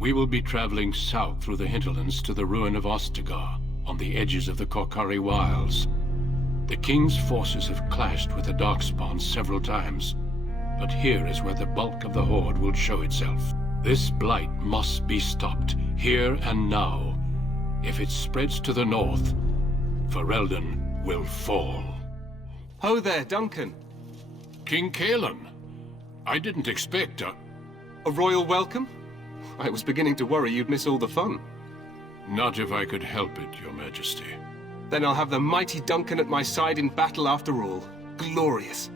We will be traveling south through the hinterlands to the ruin of Ostagar, on the edges of the Korkari Wilds. The king's forces have clashed with the Darkspawn several times, but here is where the bulk of the horde will show itself. This blight must be stopped, here and now. If it spreads to the north, Ferelden will fall. Ho there, Duncan. King Kaelan, I didn't expect a royal welcome? I was beginning to worry you'd miss all the fun. Not if I could help it, Your Majesty. Then I'll have the mighty Duncan at my side in battle after all. Glorious.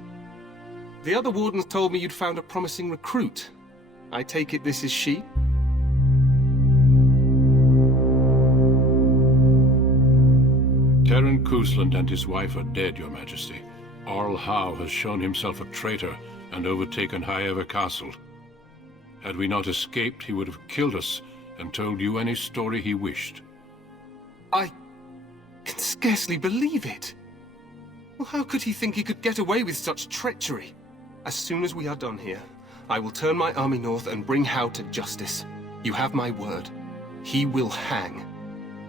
The other wardens told me you'd found a promising recruit. I take it this is she? Terran Cousland and his wife are dead, Your Majesty. Arl Howe has shown himself a traitor and overtaken Highever Castle. Had we not escaped, he would have killed us and told you any story he wished. I can scarcely believe it. Well, how could he think he could get away with such treachery? As soon as we are done here, I will turn my army north and bring Howe to justice. You have my word. He will hang.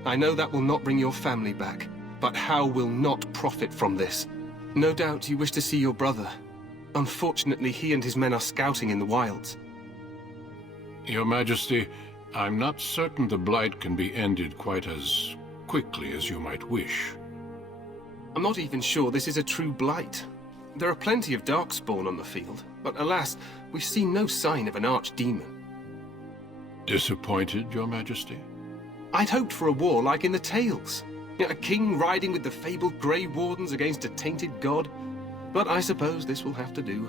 I know that will not bring your family back, but Howe will not profit from this. No doubt you wish to see your brother. Unfortunately, he and his men are scouting in the wilds. Your Majesty, I'm not certain the blight can be ended quite as quickly as you might wish. I'm not even sure this is a true blight. There are plenty of Darkspawn on the field, but alas, we've seen no sign of an archdemon. Disappointed, Your Majesty? I'd hoped for a war like in the tales. A king riding with the fabled Grey Wardens against a tainted god. But I suppose this will have to do.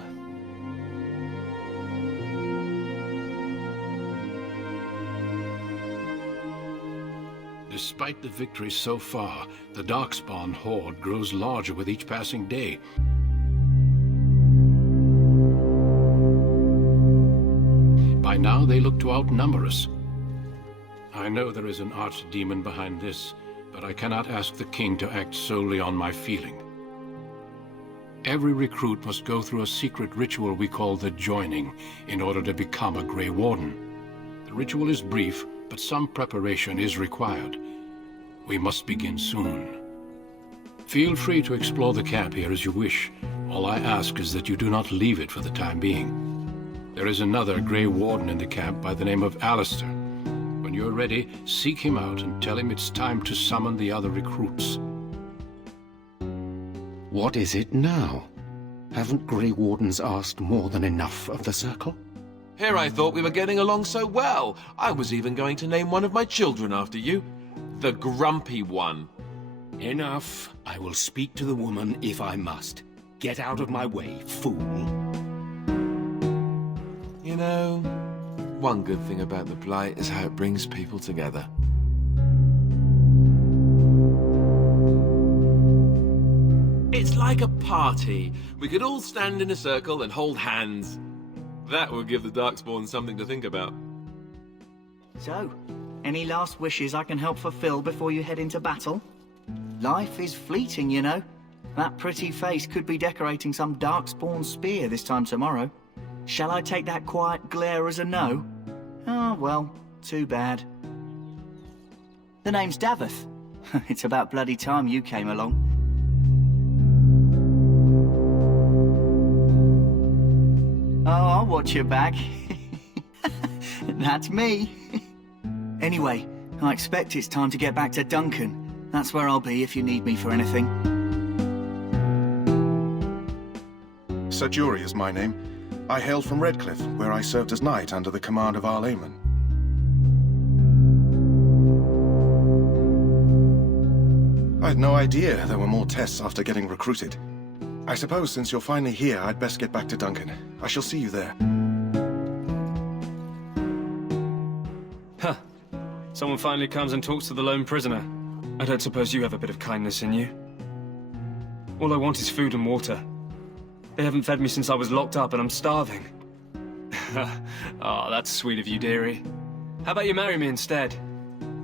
Despite the victory so far, the Darkspawn horde grows larger with each passing day. By now they look to outnumber us. I know there is an archdemon behind this, but I cannot ask the king to act solely on my feeling. Every recruit must go through a secret ritual we call the Joining in order to become a Grey Warden. The ritual is brief, but some preparation is required. We must begin soon. Feel free to explore the camp here as you wish. All I ask is that you do not leave it for the time being. There is another Grey Warden in the camp by the name of Alistair. When you're ready, seek him out and tell him it's time to summon the other recruits. What is it now? Haven't Grey Wardens asked more than enough of the Circle? Here I thought we were getting along so well. I was even going to name one of my children after you. The Grumpy One. Enough. I will speak to the woman if I must. Get out of my way, fool. You know, one good thing about the Blight is how it brings people together. It's like a party. We could all stand in a circle and hold hands. That will give the Darkspawn something to think about. So, any last wishes I can help fulfill before you head into battle? Life is fleeting, you know. That pretty face could be decorating some Darkspawn spear this time tomorrow. Shall I take that quiet glare as a no? Oh, well, too bad. The name's Daveth. It's about bloody time you came along. Oh, I'll watch your back. That's me. Anyway, I expect it's time to get back to Duncan. That's where I'll be if you need me for anything. Sir Jury is my name. I hail from Redcliffe, where I served as knight under the command of Arl Eamon. I had no idea there were more tests after getting recruited. I suppose since you're finally here, I'd best get back to Duncan. I shall see you there. Huh. Someone finally comes and talks to the lone prisoner. I don't suppose you have a bit of kindness in you. All I want is food and water. They haven't fed me since I was locked up and I'm starving. Oh, that's sweet of you, dearie. How about you marry me instead?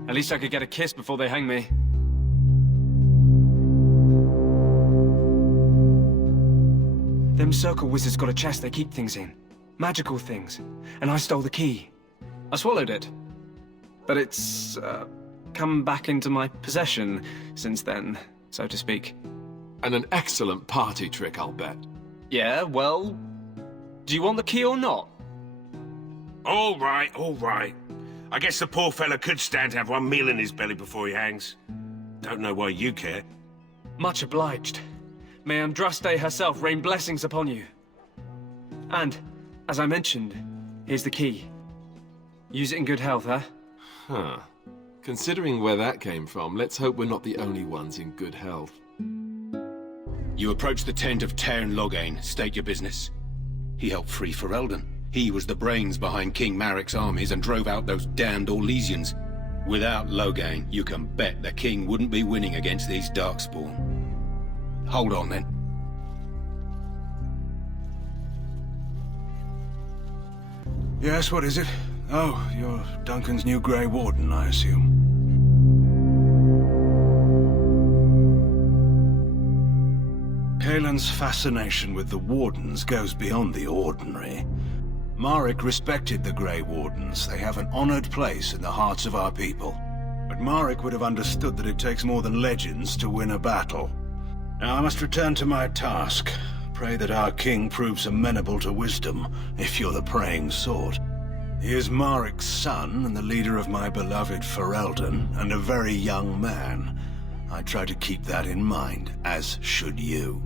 At least I could get a kiss before they hang me. Them circle wizards got a chest they keep things in. Magical things. And I stole the key. I swallowed it. but it's come back into my possession since then, so to speak. And an excellent party trick, I'll bet. Yeah, well, do you want the key or not? All right, all right. I guess the poor fella could stand to have one meal in his belly before he hangs. Don't know why you care. Much obliged. May Andraste herself rain blessings upon you. And, as I mentioned, here's the key. Use it in good health, huh? Huh. Considering where that came from, let's hope we're not the only ones in good health. You approach the tent of Tairn Loghain, state your business. He helped free Ferelden. He was the brains behind King Maric's armies and drove out those damned Orlesians. Without Loghain, you can bet the king wouldn't be winning against these Darkspawn. Hold on, then. Yes, what is it? Oh, you're Duncan's new Grey Warden, I assume. Kaelin's fascination with the Wardens goes beyond the ordinary. Maric respected the Grey Wardens. They have an honored place in the hearts of our people. But Maric would have understood that it takes more than legends to win a battle. Now I must return to my task. Pray that our king proves amenable to wisdom, if you're the praying sort. He is Maric's son, and the leader of my beloved Ferelden, and a very young man. I try to keep that in mind, as should you.